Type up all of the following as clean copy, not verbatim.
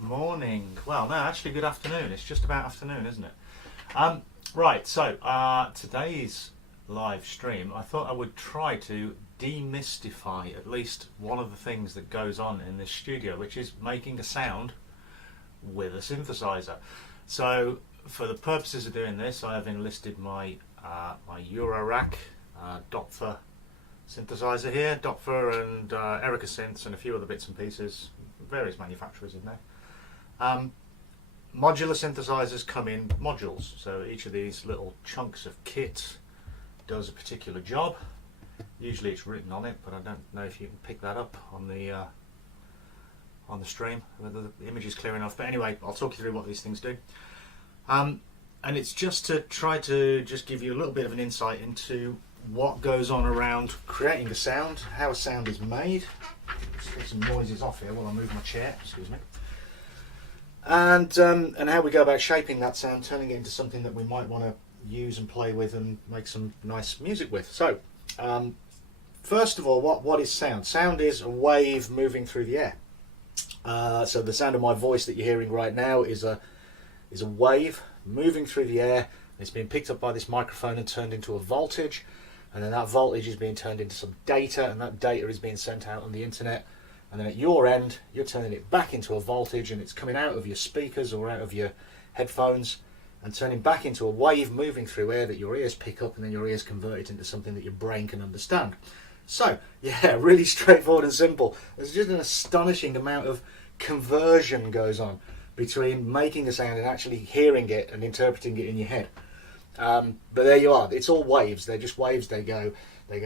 Morning. Well, no, actually, good afternoon. It's just about afternoon, isn't it? Right, so today's live stream, I thought I would try to demystify at least one of the things that goes on in this studio, which is making a sound with a synthesizer. So, for the purposes of doing this, I have enlisted my Eurorack Doppler synthesizer here, Doppler and Erica synths and a few other bits and pieces, various manufacturers in there. Modular synthesizers come in modules, so each of these little chunks of kit does a particular job. Usually it's written on it, but I don't know if you can pick that up on the stream, whether the image is clear enough. But anyway, I'll talk you through what these things do. And it's just to try to just give you a little bit of an insight into what goes on around creating a sound, how a sound is made. Let's get some noises off here while I move my chair, excuse me. And how we go about shaping that sound, turning it into something that we might want to use and play with and make some nice music with. So, first of all, what is sound? Sound is a wave moving through the air. So the sound of my voice that you're hearing right now is a wave moving through the air. It's being picked up by this microphone and turned into a voltage, and then that voltage is being turned into some data, and that data is being sent out on the internet. And then at your end, you're turning it back into a voltage, and it's coming out of your speakers or out of your headphones and turning back into a wave moving through air that your ears pick up, and then your ears convert it into something that your brain can understand. So, yeah, really straightforward and simple. There's just an astonishing amount of conversion goes on between making a sound and actually hearing it and interpreting it in your head. But there you are. It's all waves. They're just waves. They go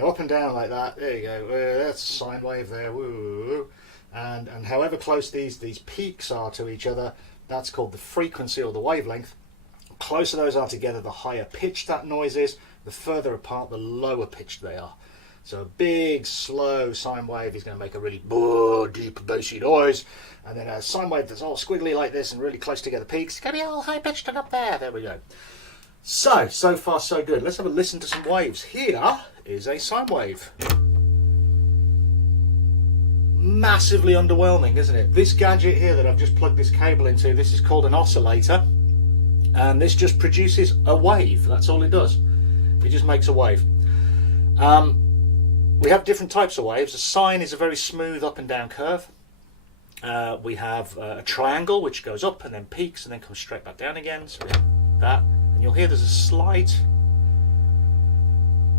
up and down like that. There you go. That's a sine wave there. Woo. And however close these peaks are to each other, that's called the frequency or the wavelength. The closer those are together, the higher pitched that noise is. The further apart, the lower pitched they are. So a big, slow sine wave is going to make a really deep, bassy noise. And then a sine wave that's all squiggly like this and really close together peaks, it's going to be all high pitched and up there. There we go. So far so good. Let's have a listen to some waves. Here is a sine wave. Massively underwhelming, isn't it? This gadget here that I've just plugged this cable into, this is called an oscillator, and this just produces a wave. That's all it does. It just makes a wave. We have different types of waves. A sine is a very smooth up and down curve. We have a triangle which goes up and then peaks and then comes straight back down again. So we have that. And you'll hear there's a slight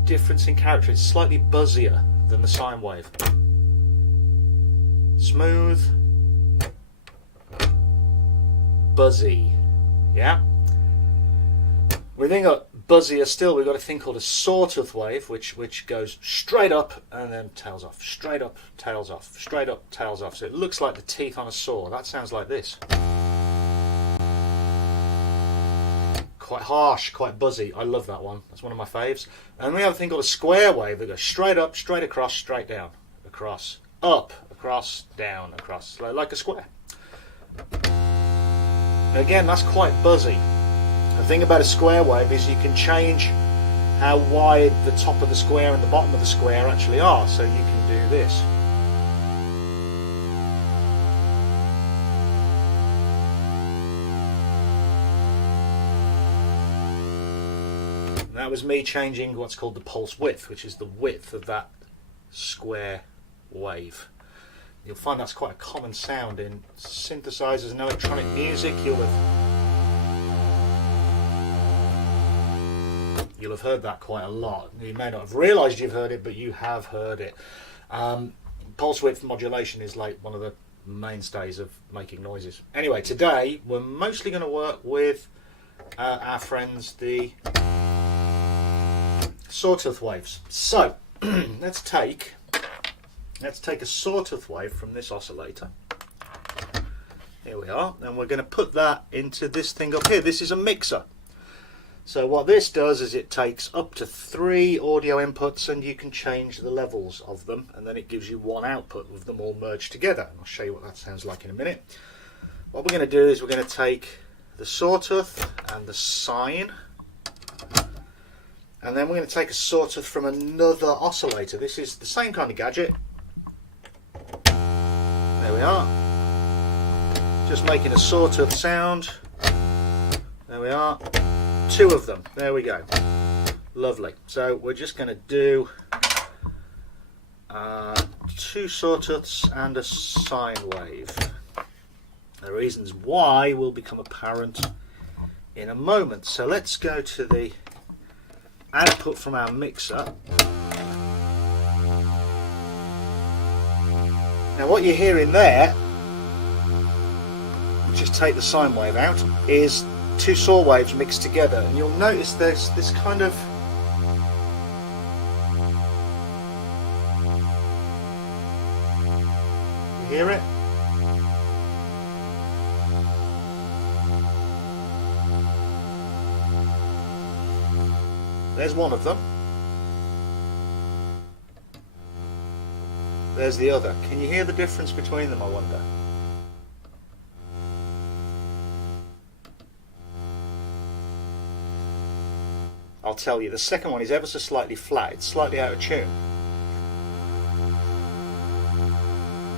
difference in character. It's slightly buzzier than the sine wave. Smooth, buzzy, yeah? We then got buzzier still. We've got a thing called a sawtooth wave, which goes straight up and then tails off, straight up, tails off, straight up, tails off. So it looks like the teeth on a saw. That sounds like this. Quite harsh, quite buzzy. I love that one. That's one of my faves. And we have a thing called a square wave that goes straight up, straight across, straight down, across, up, across, down, across, like a square. Again, that's quite buzzy. The thing about a square wave is you can change how wide the top of the square and the bottom of the square actually are. So you can do this. That was me changing what's called the pulse width, which is the width of that square wave. You'll find that's quite a common sound in synthesizers and electronic music. You'll have heard that quite a lot. You may not have realized you've heard it, but you have heard it. Pulse width modulation is like one of the mainstays of making noises. Anyway, today we're mostly going to work with our friends, the sawtooth waves. So let's take a sawtooth wave from this oscillator. Here we are, and we're going to put that into this thing up here. This is a mixer. So what this does is it takes up to 3 audio inputs, and you can change the levels of them, and then it gives you one output with them all merged together. And I'll show you what that sounds like in a minute. What we're going to do is we're going to take the sawtooth and the sine, and then we're going to take a sawtooth from another oscillator. This is the same kind of gadget. There we are. just making a sawtooth sound. There we are, 2 of them, there we go. Lovely. So we're just going to do 2 sawtooths and a sine wave. The reasons why will become apparent in a moment. So let's go to the output from our mixer. Now what you're hearing there, just take the sine wave out, is 2 saw waves mixed together, and you'll notice there's this kind of hear it? There's one of them. There's the other. Can you hear the difference between them, I wonder? I'll tell you, the second one is ever so slightly flat, it's slightly out of tune.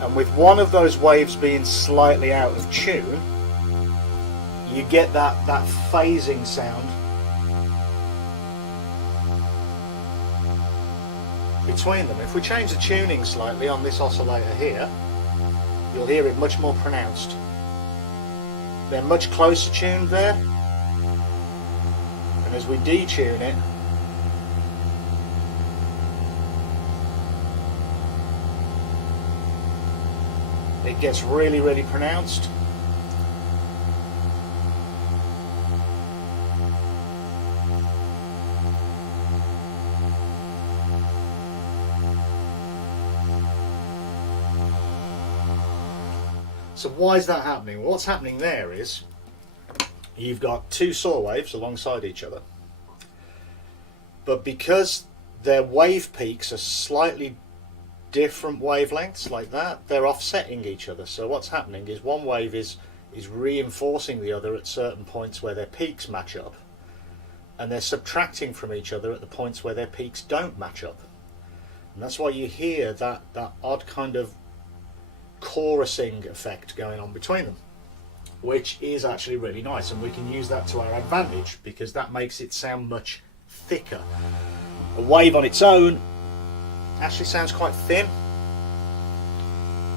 And with one of those waves being slightly out of tune, you get that phasing sound between them. If we change the tuning slightly on this oscillator here, you'll hear it much more pronounced. They're much closer tuned there, and as we detune it, it gets really, really pronounced. So why is that happening? Well, what's happening there is you've got 2 saw waves alongside each other, but because their wave peaks are slightly different wavelengths like that, they're offsetting each other. So what's happening is one wave is reinforcing the other at certain points where their peaks match up, and they're subtracting from each other at the points where their peaks don't match up. And that's why you hear that odd kind of chorusing effect going on between them, which is actually really nice, and we can use that to our advantage because that makes it sound much thicker. A wave on its own actually sounds quite thin,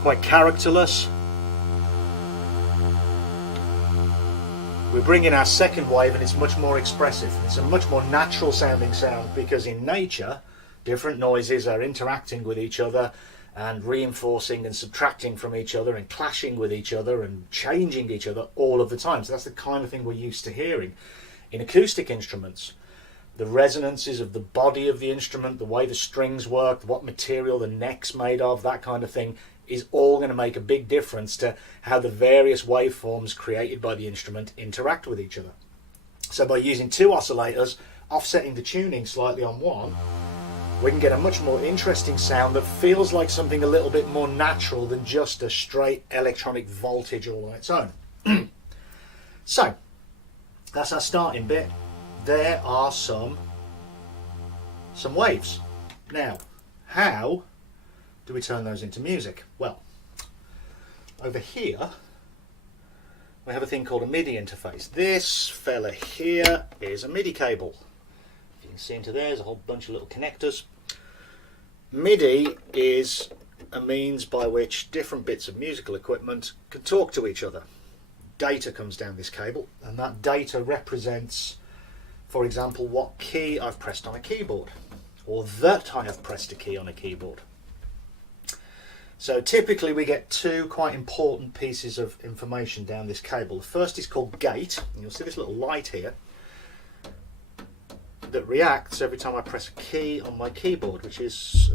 quite characterless. We bring in our second wave and it's much more expressive. It's a much more natural sounding sound because in nature different noises are interacting with each other and reinforcing and subtracting from each other and clashing with each other and changing each other all of the time. So that's the kind of thing we're used to hearing. In acoustic instruments, the resonances of the body of the instrument, the way the strings work, what material the neck's made of, that kind of thing, is all going to make a big difference to how the various waveforms created by the instrument interact with each other. So by using 2 oscillators, offsetting the tuning slightly on one, we can get a much more interesting sound that feels like something a little bit more natural than just a straight electronic voltage all on its own. So, that's our starting bit. There are some waves. Now, how do we turn those into music? Well, over here we have a thing called a MIDI interface. This fella here is a MIDI cable. You can see into there, there's a whole bunch of little connectors. MIDI is a means by which different bits of musical equipment can talk to each other. Data comes down this cable, and that data represents, for example, what key I've pressed on a keyboard, or that I have pressed a key on a keyboard. So typically we get 2 quite important pieces of information down this cable. The first is called gate, and you'll see this little light here that reacts every time I press a key on my keyboard, which is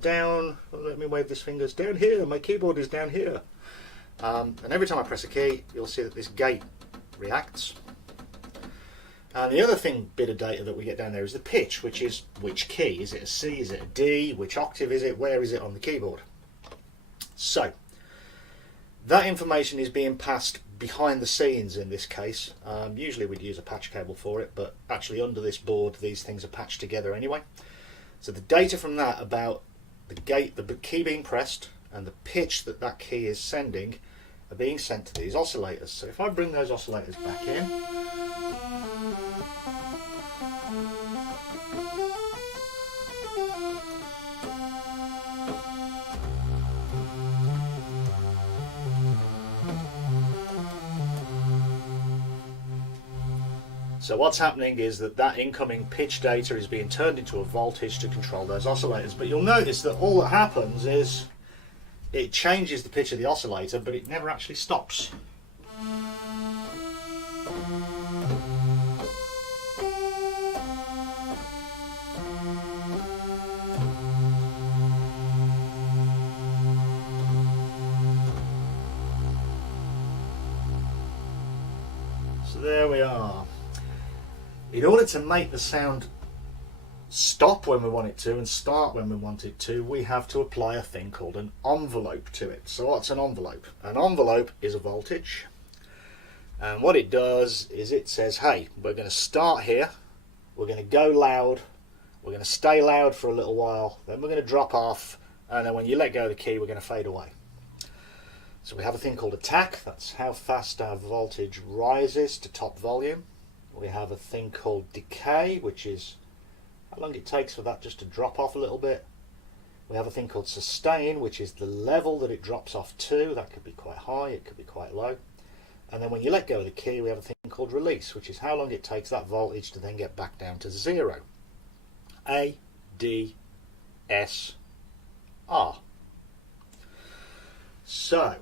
down, let me wave this fingers, down here, my keyboard is down here. And every time I press a key, you'll see that this gate reacts. And the other bit of data that we get down there is the pitch, which is which key. Is it a C, is it a D, which octave is it, where is it on the keyboard? So, that information is being passed behind the scenes in this case. Usually we'd use a patch cable for it, but actually under this board these things are patched together anyway. So the data from that about the gate, the key being pressed, and the pitch that key is sending are being sent to these oscillators. So if I bring those oscillators back in, so what's happening is that incoming pitch data is being turned into a voltage to control those oscillators. But you'll notice that all that happens is it changes the pitch of the oscillator, but it never actually stops. So there we are. In order to make the sound stop when we want it to and start when we want it to, we have to apply a thing called an envelope to it. So what's an envelope? An envelope is a voltage, and what it does is it says, hey, we're going to start here, we're going to go loud, we're going to stay loud for a little while, then we're going to drop off, and then when you let go of the key we're going to fade away. So we have a thing called attack, that's how fast our voltage rises to top volume. We have a thing called decay, which is how long it takes for that just to drop off a little bit. We have a thing called sustain, which is the level that it drops off to. That could be quite high, it could be quite low. And then when you let go of the key, we have a thing called release, which is how long it takes that voltage to then get back down to 0. A, D, S, R. So,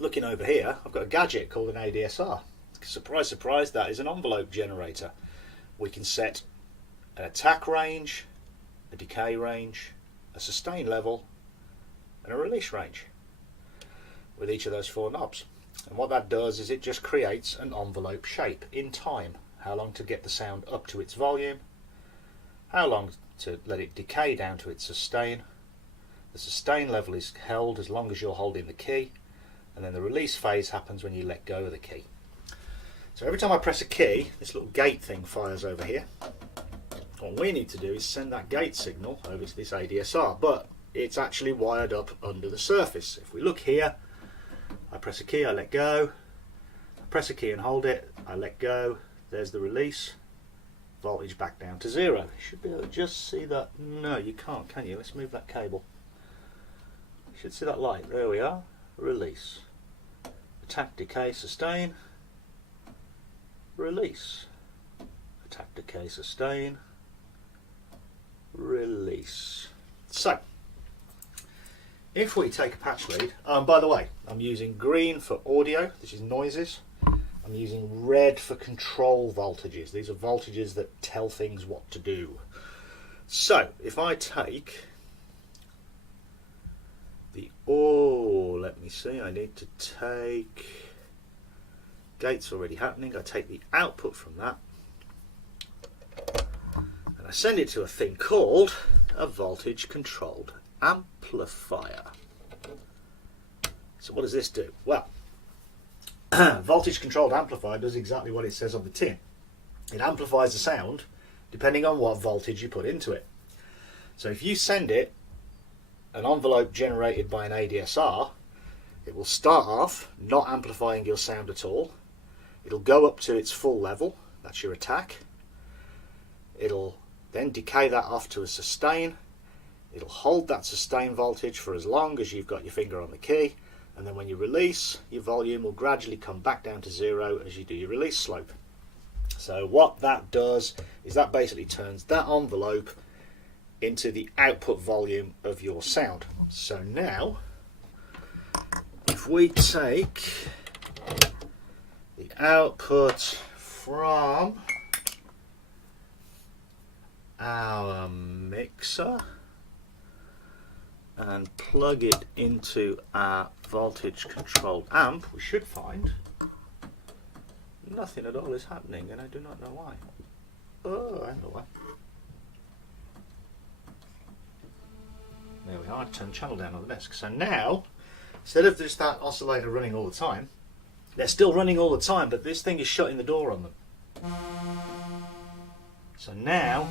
looking over here, I've got a gadget called an ADSR. Surprise, surprise, that is an envelope generator. We can set an attack range, a decay range, a sustain level, and a release range with each of those 4 knobs. And what that does is it just creates an envelope shape in time. How long to get the sound up to its volume, how long to let it decay down to its sustain. The sustain level is held as long as you're holding the key, and then the release phase happens when you let go of the key. So every time I press a key, this little gate thing fires over here. What we need to do is send that gate signal over to this ADSR, but it's actually wired up under the surface. If we look here, I press a key, I let go, I press a key and hold it, I let go, there's the release, voltage back down to 0. You should be able to just see that. No, you can't, can you? Let's move that cable. You should see that light. There we are. Release. Attack, decay, sustain. Release. Attack, decay, sustain. Release. So, if we take a patch lead, by the way, I'm using green for audio, this is noises. I'm using red for control voltages. These are voltages that tell things what to do. So, if I take the, let me see, I need to take, gate's already happening, I take the output from that, and I send it to a thing called a voltage controlled amplifier. So what does this do? Well, voltage controlled amplifier does exactly what it says on the tin. It amplifies the sound depending on what voltage you put into it. So if you send it an envelope generated by an ADSR, it will start off not amplifying your sound at all. It'll go up to its full level, that's your attack. It'll then decay that off to a sustain. It'll hold that sustain voltage for as long as you've got your finger on the key, and then when you release, your volume will gradually come back down to 0 as you do your release slope. So what that does is that basically turns that envelope into the output volume of your sound. So now, if we take the output from our mixer and plug it into our voltage controlled amp, we should find nothing at all is happening, and I do not know why. Oh, I know why. There we are, I turned channel down on the desk. So now, instead of just that oscillator running all the time, they're still running all the time, but this thing is shutting the door on them. So now,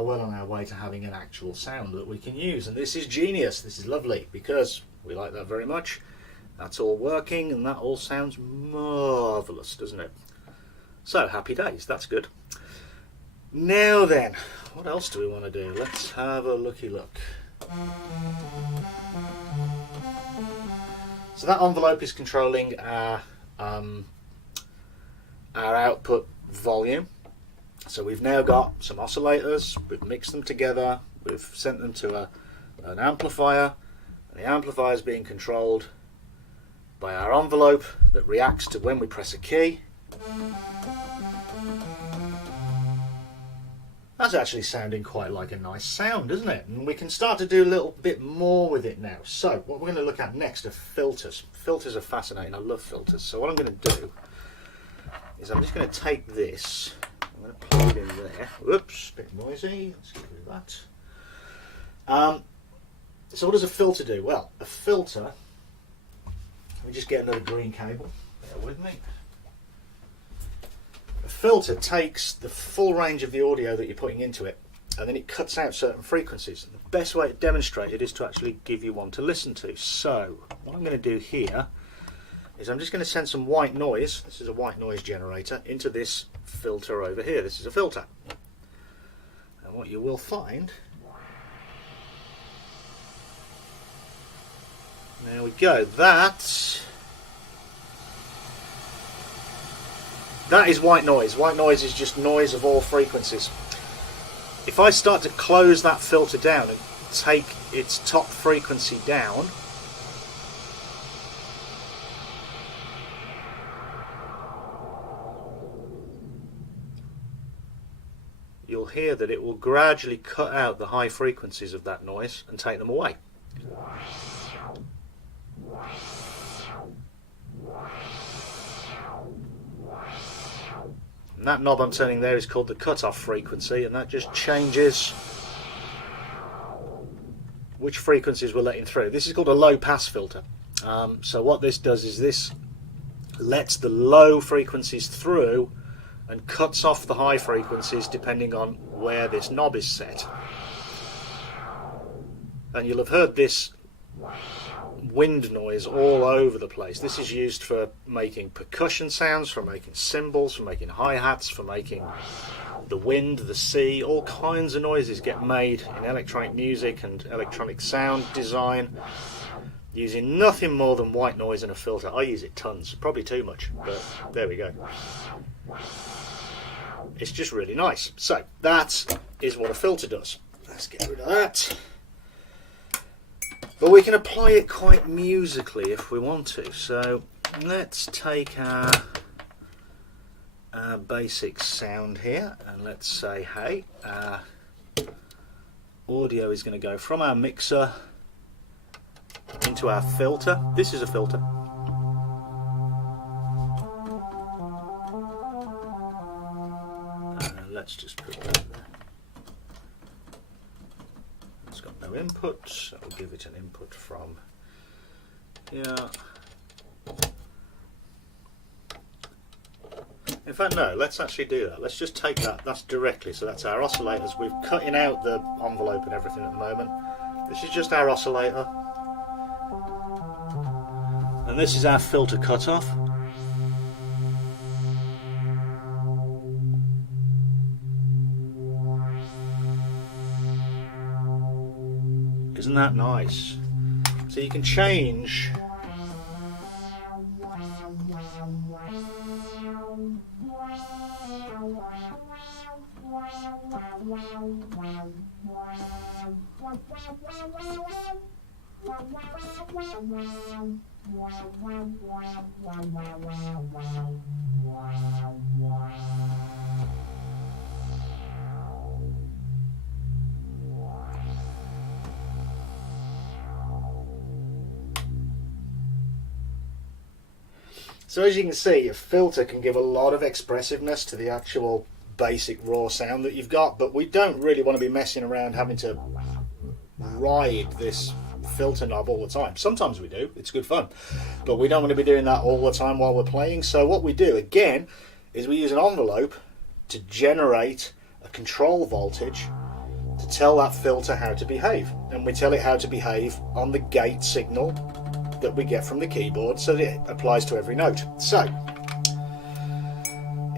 are well on our way to having an actual sound that we can use, and this is genius. This is lovely because we like that very much. That's all working and that all sounds marvellous, doesn't it? So happy days, that's good. Now then, what else do we want to do? Let's have a looky look. So that envelope is controlling our output volume. So we've now got some oscillators, we've mixed them together, we've sent them to an amplifier, and the amplifier is being controlled by our envelope that reacts to when we press a key. That's actually sounding quite like a nice sound, isn't it? And we can start to do a little bit more with it now. So what we're going to look at next are filters. Filters are fascinating. I love filters. So what I'm going to do is I'm just going to take this, I'm going to plug it in there. Whoops, a bit noisy. Let's get rid of that. So what does a filter do? Well, a filter, let me just get another green cable. Bear with me. A filter takes the full range of the audio that you're putting into it, and then it cuts out certain frequencies. And the best way to demonstrate it is to actually give you one to listen to. So what I'm going to do here is I'm just going to send some white noise, this is a white noise generator, into this filter over here. This is a filter. And what you will find, there we go, that is white noise. White noise is just noise of all frequencies. If I start to close that filter down and take its top frequency down, you'll hear that it will gradually cut out the high frequencies of that noise and take them away. And that knob I'm turning there is called the cutoff frequency, and that just changes which frequencies we're letting through. This is called a low pass filter. So what this does is this lets the low frequencies through and cuts off the high frequencies depending on where this knob is set. And you'll have heard this wind noise all over the place. This is used for making percussion sounds, for making cymbals, for making hi-hats, for making the wind, the sea. All kinds of noises get made in electronic music and electronic sound design using nothing more than white noise and a filter. I use it tons, probably too much, but there we go. It's just really nice. So that is what a filter does. Let's get rid of that. But we can apply it quite musically if we want to. So let's take our basic sound here, and let's say, hey, our audio is going to go from our mixer into our filter. This is a filter. Let's just put that there. It's got no input, so we'll give it an input from here. In fact, no, let's actually do that. Let's just take that, that's directly, so that's our oscillators. We're cutting out the envelope and everything at the moment. This is just our oscillator. And this is our filter cutoff. Isn't that nice? So you can change So as you can see, a filter can give a lot of expressiveness to the actual basic raw sound that you've got, but we don't really want to be messing around having to ride this filter knob all the time. Sometimes we do, it's good fun, but we don't want to be doing that all the time while we're playing. So what we do again is we use an envelope to generate a control voltage tell that filter how to behave, and we tell it how to behave on the gate signal that we get from the keyboard, so that it applies to every note. So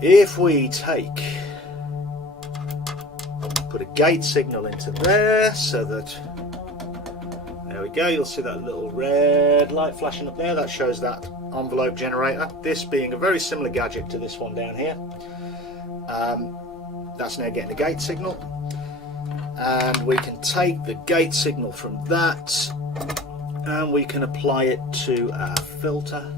if we put a gate signal into there, so that, there we go, you'll see that little red light flashing up there, that shows that envelope generator, this being a very similar gadget to this one down here. That's now getting a gate signal, and we can take the gate signal from that and we can apply it to our filter.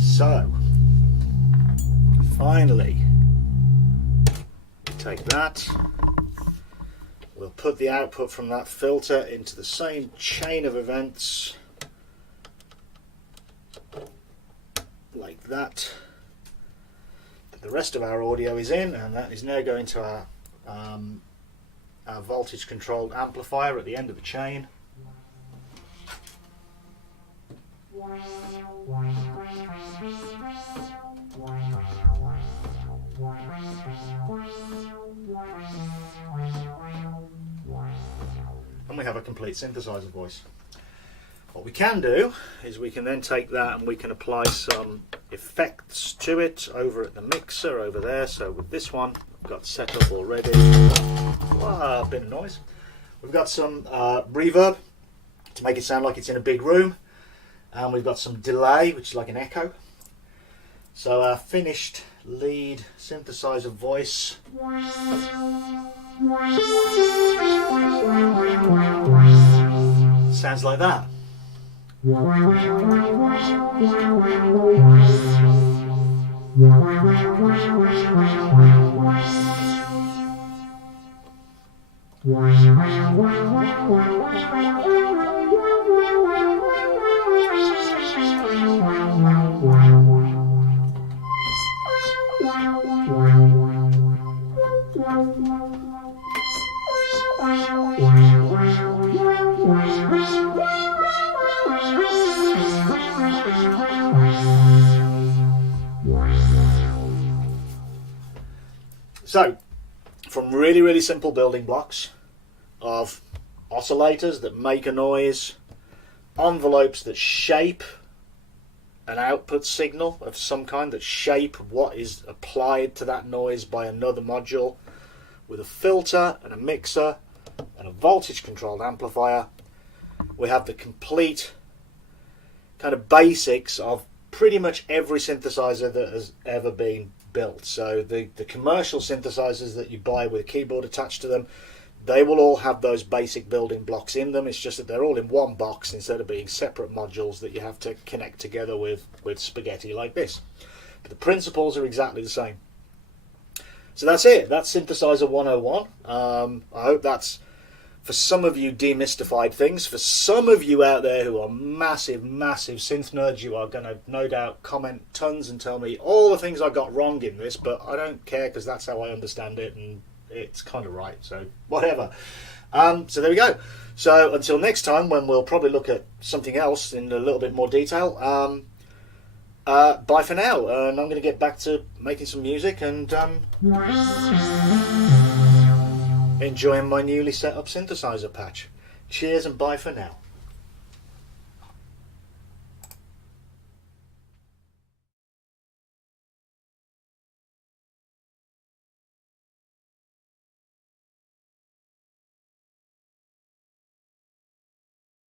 So finally, we take that, we'll put the output from that filter into the same chain of events like that. The rest of our audio is in, and that is now going to our voltage controlled amplifier at the end of the chain. And we have a complete synthesizer voice. What we can do is we can then take that and we can apply some effects to it over at the mixer over there. So with this one I've got set up already. A bit of noise. We've got some reverb to make it sound like it's in a big room, and we've got some delay, which is like an echo. So our finished lead synthesizer voice sounds like that. So, from really simple building blocks of oscillators that make a noise, envelopes that shape an output signal of some kind, that shape what is applied to that noise by another module, with a filter and a mixer and a voltage controlled amplifier, we have the complete kind of basics of pretty much every synthesizer that has ever been built. So the commercial synthesizers that you buy with a keyboard attached to them, they will all have those basic building blocks in them. It's just that they're all in one box instead of being separate modules that you have to connect together with spaghetti like this. But the principles are exactly the same. So that's it. That's Synthesizer 101. I hope that's, for some of you, demystified things. For some of you out there who are massive synth nerds, you are going to no doubt comment tons and tell me all the things I got wrong in this, but I don't care, because that's how I understand it, and it's kind of right, so whatever. So there we go. So until next time, when we'll probably look at something else in a little bit more detail, bye for now, and I'm going to get back to making some music and enjoying my newly set up synthesizer patch. Cheers and bye for now.